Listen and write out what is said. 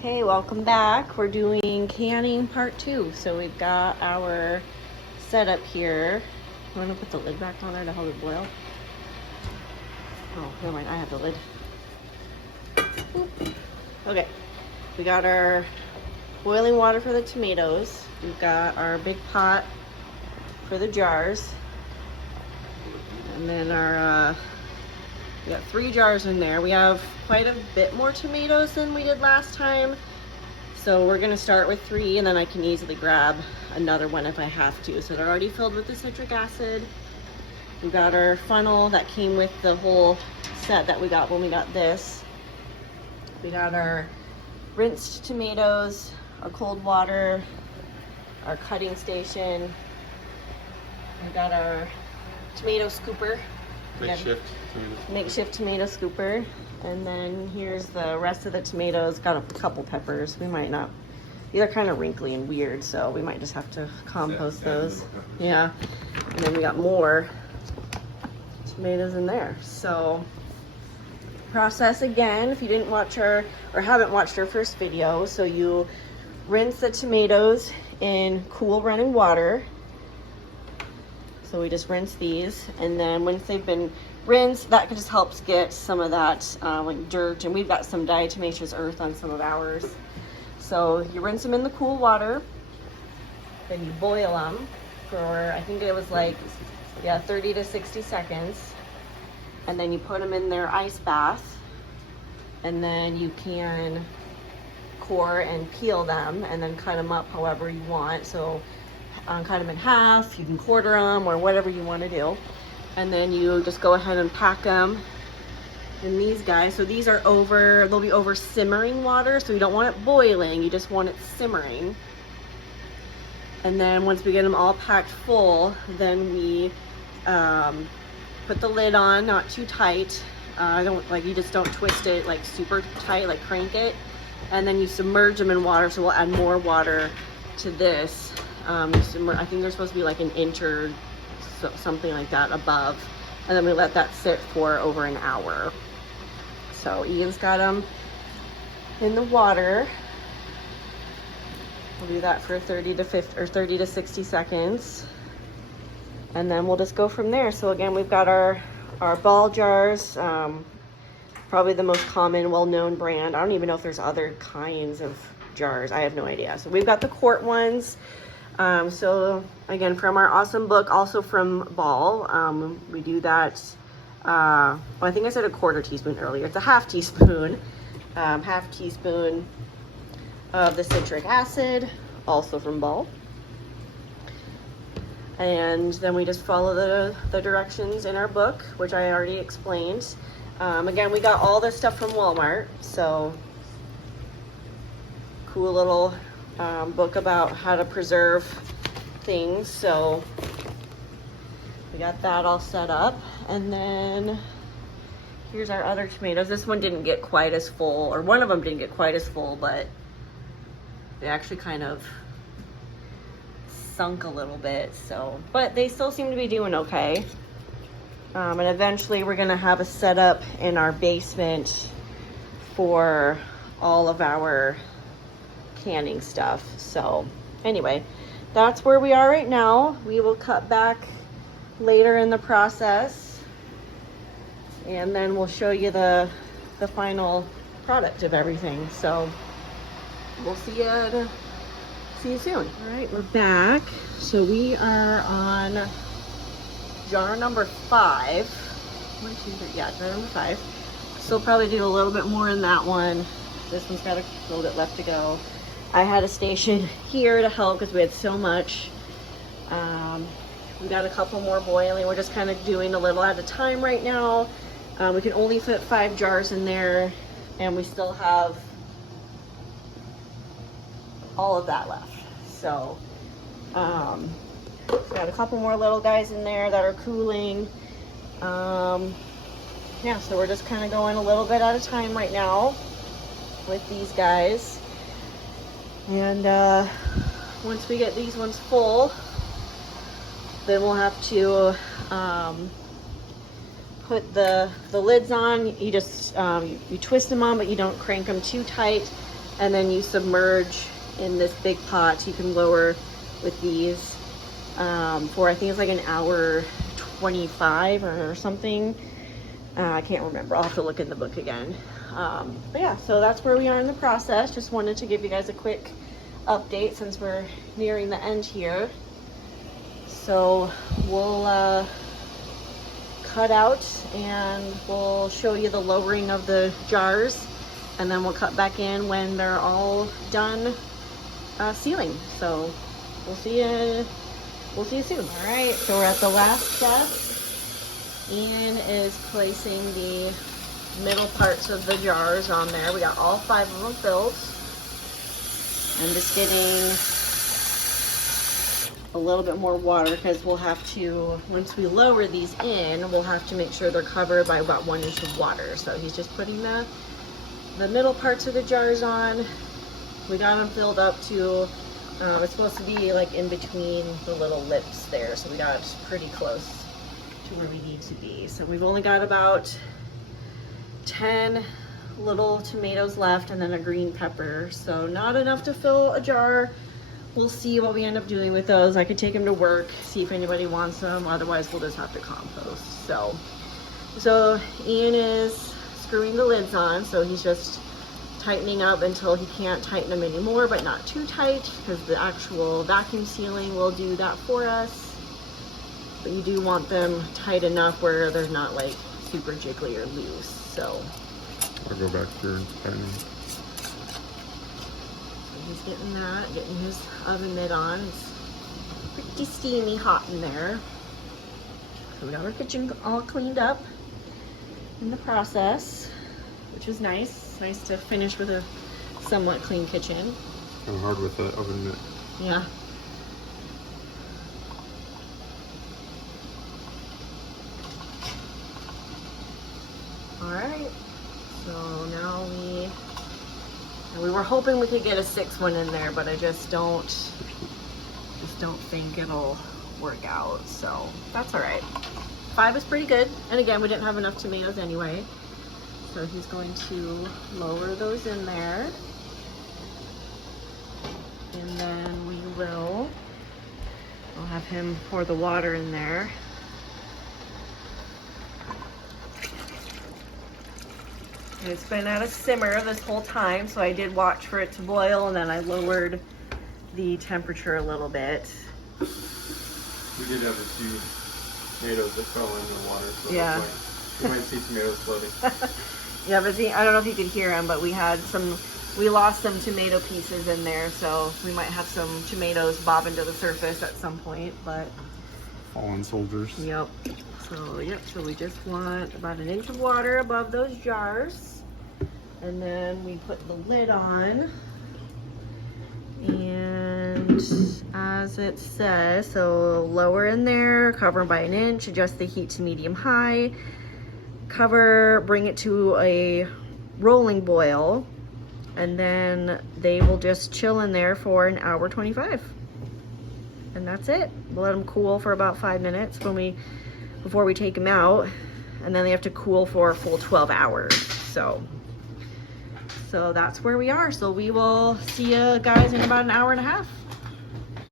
Okay, welcome back. We're doing canning part 2. So we've got our setup here. I'm gonna put the lid back on there to hold it boil. Oh, never mind, I have the lid. Oop. Okay, we got our boiling water for the tomatoes. We've got our big pot for the jars. And then our, we got 3 jars in there. We have quite a bit more tomatoes than we did last time. So we're gonna start with 3 and then I can easily grab another one if I have to. So they're already filled with the citric acid. We got our funnel that came with the whole set that we got when we got this. We got our rinsed tomatoes, our cold water, our cutting station. We got our tomato scooper. Makeshift tomato scooper. And then here's the rest of the tomatoes. Got a couple peppers. We might not, these are kind of wrinkly and weird, so we might just have to compost those. Yeah. And then we got more tomatoes in there. So process again if you didn't watch or haven't watched our first video. So you rinse the tomatoes in cool running water. So we just rinse these, and then once they've been rinsed, that just helps get some of that like dirt, and we've got some diatomaceous earth on some of ours. So you rinse them in the cool water, then you boil them for, I think it was like, 30 to 60 seconds. And then you put them in their ice bath, and then you can core and peel them and then cut them up however you want. So cut them in half, you can quarter them or whatever you want to do. And then you just go ahead and pack them in these guys. So these are over, they'll be over simmering water. So you don't want it boiling, you just want it simmering. And then once we get them all packed full, then we put the lid on, not too tight. You just don't twist it like super tight, like crank it. And then you submerge them in water. So we'll add more water to this. I think they're supposed to be like an inch or something like that above, and then we let that sit for over an hour. So Ian's got them in the water. We'll do that for 30 to 60 seconds, and then we'll just go from there. So again, we've got our ball jars, probably the most common, well-known brand. I don't even know if there's other kinds of jars. I have no idea. So we've got the quart ones. So again, from our awesome book, also from Ball, we do that, well, I think I said a quarter teaspoon earlier. It's a half teaspoon of the citric acid, also from Ball. And then we just follow the directions in our book, which I already explained. Again, we got all this stuff from Walmart, so cool little book about how to preserve things. So we got that all set up, and then here's our other tomatoes. This one didn't get quite as full, or one of them didn't get quite as full, but they actually kind of sunk a little bit. So, but they still seem to be doing okay. And eventually we're gonna have a setup in our basement for all of our canning stuff. So anyway, that's where we are right now. We will cut back later in the process, and then we'll show you the final product of everything. So we'll see you soon. All right, we're back. So we are on jar number 5. 1, 2, 3, yeah, jar number 5. Still probably do a little bit more in that one. This one's got a little bit left to go. I had a station here to help because we had so much. We got a couple more boiling. We're just kind of doing a little at a time right now. We can only fit 5 jars in there, and we still have all of that left. So got a couple more little guys in there that are cooling. Yeah, so we're just kind of going a little bit at a time right now with these guys. And once we get these ones full, then we'll have to put the lids on. You just you twist them on, but you don't crank them too tight. and then you submerge in this big pot. You can lower with these for, I think it's like an hour 25 or something. I can't remember. I'll have to look in the book again. But yeah, so that's where we are in the process. Just wanted to give you guys a quick update since we're nearing the end here. So we'll cut out and we'll show you the lowering of the jars, and then we'll cut back in when they're all done sealing. So we'll see you soon. All right, so we're at the last step. Ian is placing the middle parts of the jars on there. We got all 5 of them filled. I'm just getting a little bit more water because we'll have to, once we lower these in, we'll have to make sure they're covered by about 1 inch of water. So he's just putting the middle parts of the jars on. We got them filled up to, it's supposed to be like in between the little lips there. So we got pretty close to where we need to be. So we've only got about 10 little tomatoes left and then a green pepper. So not enough to fill a jar. We'll see what we end up doing with those. I could take them to work, see if anybody wants them. Otherwise, we'll just have to compost. So Ian is screwing the lids on. So he's just tightening up until he can't tighten them anymore, but not too tight because the actual vacuum sealing will do that for us. But you do want them tight enough where they're not like super jiggly or loose. So I'll go back here and tighten them. He's getting that, getting his oven mitt on. It's pretty steamy hot in there. So we got our kitchen all cleaned up in the process, which was nice. It's nice to finish with a somewhat clean kitchen. Kind of hard with the oven mitt. Yeah. All right. So now we were hoping we could get a 6th one in there, but I just don't think it'll work out. So that's all right. 5 is pretty good. And again, we didn't have enough tomatoes anyway. So he's going to lower those in there. And then I'll have him pour the water in there. It's been at a simmer this whole time, so I did watch for it to boil, and then I lowered the temperature a little bit. We did have a few tomatoes that fell in the water, so yeah. You might see tomatoes floating. Yeah, but I don't know if you could hear them, but we lost some tomato pieces in there, so we might have some tomatoes bobbing to the surface at some point, but... Fallen soldiers. Yep. So we just want about 1 inch of water above those jars. And then we put the lid on. And as it says, so lower in there, cover by 1 inch, adjust the heat to medium high, cover, bring it to a rolling boil, and then they will just chill in there for an hour 25. And that's it. We'll let them cool for about 5 minutes before we take them out, and then they have to cool for a full 12 hours. So that's where we are. So we will see you guys in about an hour and a half.